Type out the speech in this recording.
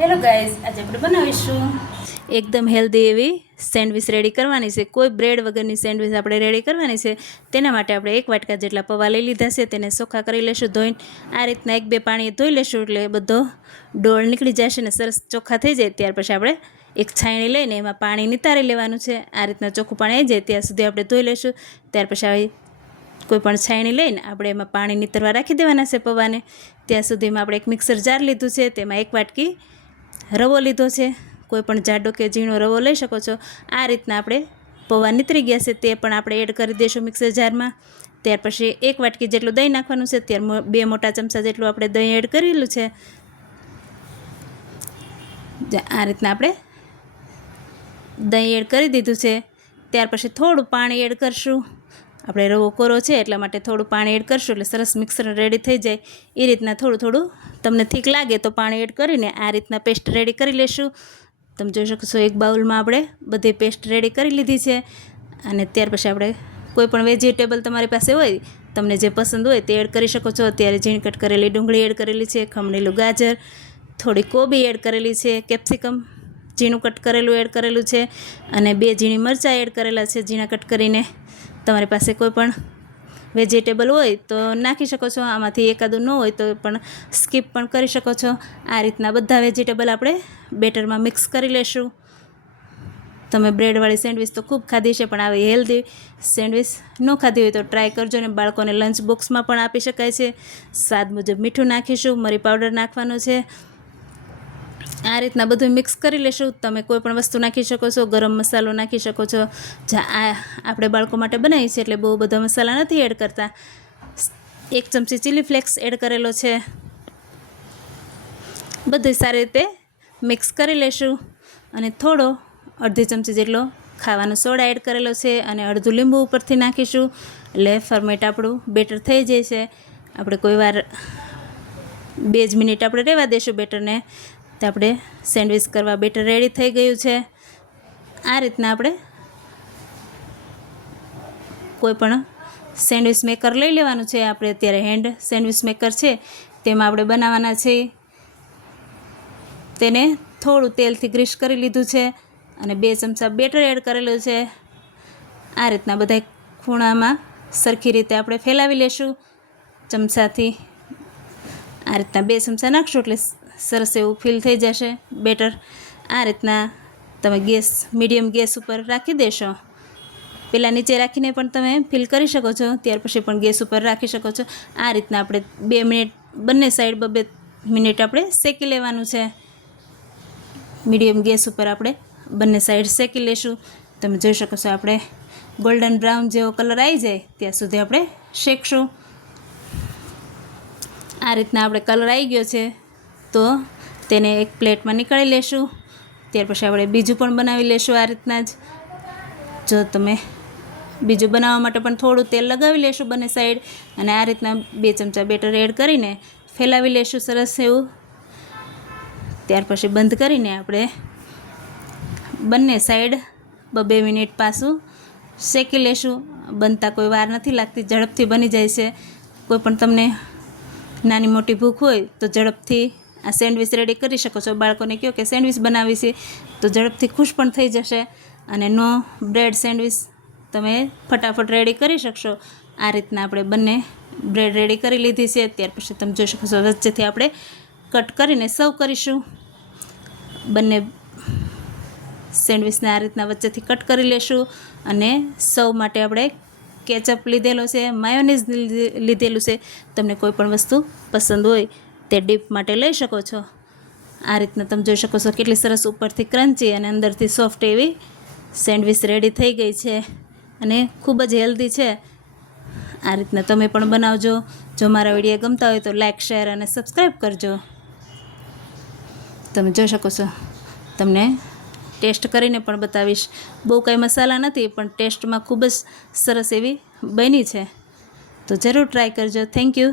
Hello guys, આજે આપણે બનાવીશું એકદમ હેલ્ધી એવી સેન્ડવિચ રેડી કરવાની છે। કોઈ બ્રેડ વગરની સેન્ડવિચ આપણે રેડી કરવાની છે। તેના માટે આપણે 1 વાટકા જેટલા પૌવા લઈ લીધા છે। તેને ચોખ્ખા કરી લેશું ધોઈને। આ રીતના 1-2 પાણીએ ધોઈ લેશું એટલે બધો ડોળ નીકળી જશે ને સરસ ચોખ્ખા થઈ જાય। ત્યાર પછી આપણે એક છાયણી લઈને એમાં પાણી નિતારી લેવાનું છે। આ રીતના ચોખ્ખું પાણી આવી જાય ત્યાં સુધી આપણે ધોઈ લેશું। ત્યાર પછી આવી કોઈ પણ છાયણી લઈને આપણે એમાં પાણી નિતરવા રાખી દેવાના છે પૌવાને। ત્યાં સુધીમાં આપણે એક મિક્સર જાર લીધું છે, તેમાં 1 વાટકી રવો લીધો છે। કોઈ પણ જાડો કે ઝીણો રવો લઈ શકો છો। આ રીતના આપણે પૌવા નીતરી ગયા છે તે પણ આપણે એડ કરી દઈશું મિક્સર જારમાં। ત્યાર પછી 1 વાટકી જેટલું દહીં નાખવાનું છે। ત્યાર 2 મોટા ચમચા જેટલું આપણે દહીં એડ કરેલું છે। આ રીતના આપણે દહીં એડ કરી દીધું છે। ત્યાર પછી થોડું પાણી એડ કરશું। આપણે રવો કોરો છે એટલા માટે થોડું પાણી એડ કરશું એટલે સરસ મિક્સર રેડી થઈ જાય। એ રીતના થોડું તમને ઠીક લાગે તો પાણી એડ કરીને આ રીતના પેસ્ટ રેડી કરી લેશું। તમે જોઈ શકો છો એક બાઉલમાં આપણે બધી પેસ્ટ રેડી કરી લીધી છે। અને ત્યાર પછી આપણે કોઈ પણ વેજીટેબલ તમારી પાસે હોય, તમને જે પસંદ હોય તે એડ કરી શકો છો। અત્યારે ઝીણી કટ કરેલી ડુંગળી એડ કરેલી છે, ખમણેલું ગાજર, થોડી કોબી એડ કરેલી છે, કેપ્સિકમ ઝીણું કટ કરેલું એડ કરેલું છે, અને 2 ઝીણી મરચાં એડ કરેલા છે ઝીણા કટ કરીને। તમારી પાસે કોઈ પણ વેજીટેબલ હોય તો નાખી શકો છો, આમાંથી એકાદું ન હોય તો પણ સ્કીપ પણ કરી શકો છો। આ રીતના બધા વેજીટેબલ આપણે બેટરમાં મિક્સ કરી લેશું। તમે બ્રેડવાળી સેન્ડવિચ તો ખૂબ ખાધી છે, પણ આવી હેલ્ધી સેન્ડવિચ ન ખાધી હોય તો ટ્રાય કરજો ને બાળકોને લંચ બોક્સમાં પણ આપી શકાય છે। સ્વાદ મુજબ મીઠું નાખીશું, મરી પાવડર નાખવાનું છે। આ રીતના બધું મિક્સ કરી લેશું। તમે કોઈ પણ વસ્તુ નાખી શકો છો, ગરમ મસાલો નાખી શકો છો। આ આપણે બાળકો માટે બનાવીએ છીએ એટલે બહુ બધા મસાલા નથી એડ કરતા। 1 ચમચી ચીલી ફ્લેક્સ એડ કરેલો છે। બધું સારી રીતે મિક્સ કરી લેશું અને થોડો અડધી ચમચી જેટલો ખાવાનો સોડા એડ કરેલો છે અને અડધું લીંબુ ઉપરથી નાખીશું એટલે ફરમેન્ટ આપણું બેટર થઈ જાય છે। આપણે કોઈ વાર 2 જ મિનિટ આપણે રહેવા દઈશું બેટરને, તો આપણે સેન્ડવિચ કરવા બેટર રેડી થઈ ગયું છે। આ રીતના આપણે કોઈ પણ સેન્ડવિચ મેકર લઈ લેવાનું છે। આપણે અત્યારે હેન્ડ સેન્ડવિચ મેકર છે તેમાં આપણે બનાવવાના છે। તેને થોડું તેલથી ગ્રીસ કરી લીધું છે અને 2 ચમચા બેટર એડ કરેલું છે। આ રીતના બધા ખૂણામાં સરખી રીતે આપણે ફેલાવી લેશું ચમચાથી। આ રીતના 2 ચમચા નાખશું એટલે સરસ એવું ફિલ થઈ જશે બેટર। આ રીતના તમે ગેસ મીડિયમ ગેસ ઉપર રાખી દેશો। પહેલાં નીચે રાખીને પણ તમે ફિલ કરી શકો છો, ત્યાર પછી પણ ગેસ ઉપર રાખી શકો છો। આ રીતના આપણે 2 મિનિટ બંને સાઈડ 2 મિનિટ આપણે શેકી લેવાનું છે। મીડિયમ ગેસ ઉપર આપણે બંને સાઈડ શેકી લેશું। તમે જોઈ શકો છો આપણે ગોલ્ડન બ્રાઉન જેવો કલર આવી જાય ત્યાં સુધી આપણે શેકશું। આ રીતના આપણે કલર આવી ગયો છે તો તેને એક પ્લેટમાં નીકાળી લેશું। ત્યાર પછી આપણે બીજું પણ બનાવી લેશું આ રીતના જ। જો તમે બીજું બનાવવા માટે પણ થોડું તેલ લગાવી લેશું બંને સાઈડ અને આ રીતના 2 ચમચા બેટર એડ કરીને ફેલાવી લેશું સરસ એવું। ત્યાર પછી બંધ કરીને આપણે બંને સાઈડ 2 મિનિટ પાછું શેકી લેશું। બનતા કોઈ વાર નથી લાગતી, ઝડપથી બની જાય છે। કોઈ પણ તમને નાની મોટી ભૂખ હોય તો ઝડપથી આ સેન્ડવિચ રેડી કરી શકો છો। બાળકોને કહો કે સેન્ડવિચ બનાવી છે તો ઝડપથી ખુશ પણ થઈ જશે અને નો બ્રેડ સેન્ડવિચ તમે ફટાફટ રેડી કરી શકશો। આ રીતના આપણે બંને બ્રેડ રેડી કરી લીધી છે। ત્યાર પછી તમે જોઈ શકો છો વચ્ચેથી આપણે કટ કરીને સર્વ કરીશું। બંને સેન્ડવિચને આ રીતના વચ્ચેથી કટ કરી લેશું અને સર્વ માટે આપણે કેચઅપ લીધેલો છે, માયોનીઝ લીધેલું છે। તમને કોઈ પણ વસ્તુ પસંદ હોય તે ડીપ માટે લઈ શકો છો। આ રીતના તમે જોઈ શકો છો કેટલી સરસ ઉપરથી ક્રન્ચી અને અંદરથી સોફ્ટ એવી સેન્ડવિચ રેડી થઈ ગઈ છે અને ખૂબ જ હેલ્ધી છે। આ રીતના તમે પણ બનાવજો। જો મારા વિડીયો ગમતા હોય તો લાઇક, શેર અને સબસ્ક્રાઈબ કરજો। તમે જોઈ શકો છો તમને ટેસ્ટ કરીને પણ બતાવીશ। બહુ કંઈ મસાલા નથી પણ ટેસ્ટમાં ખૂબ જ સરસ એવી બની છે, તો જરૂર ટ્રાય કરજો। Thank you.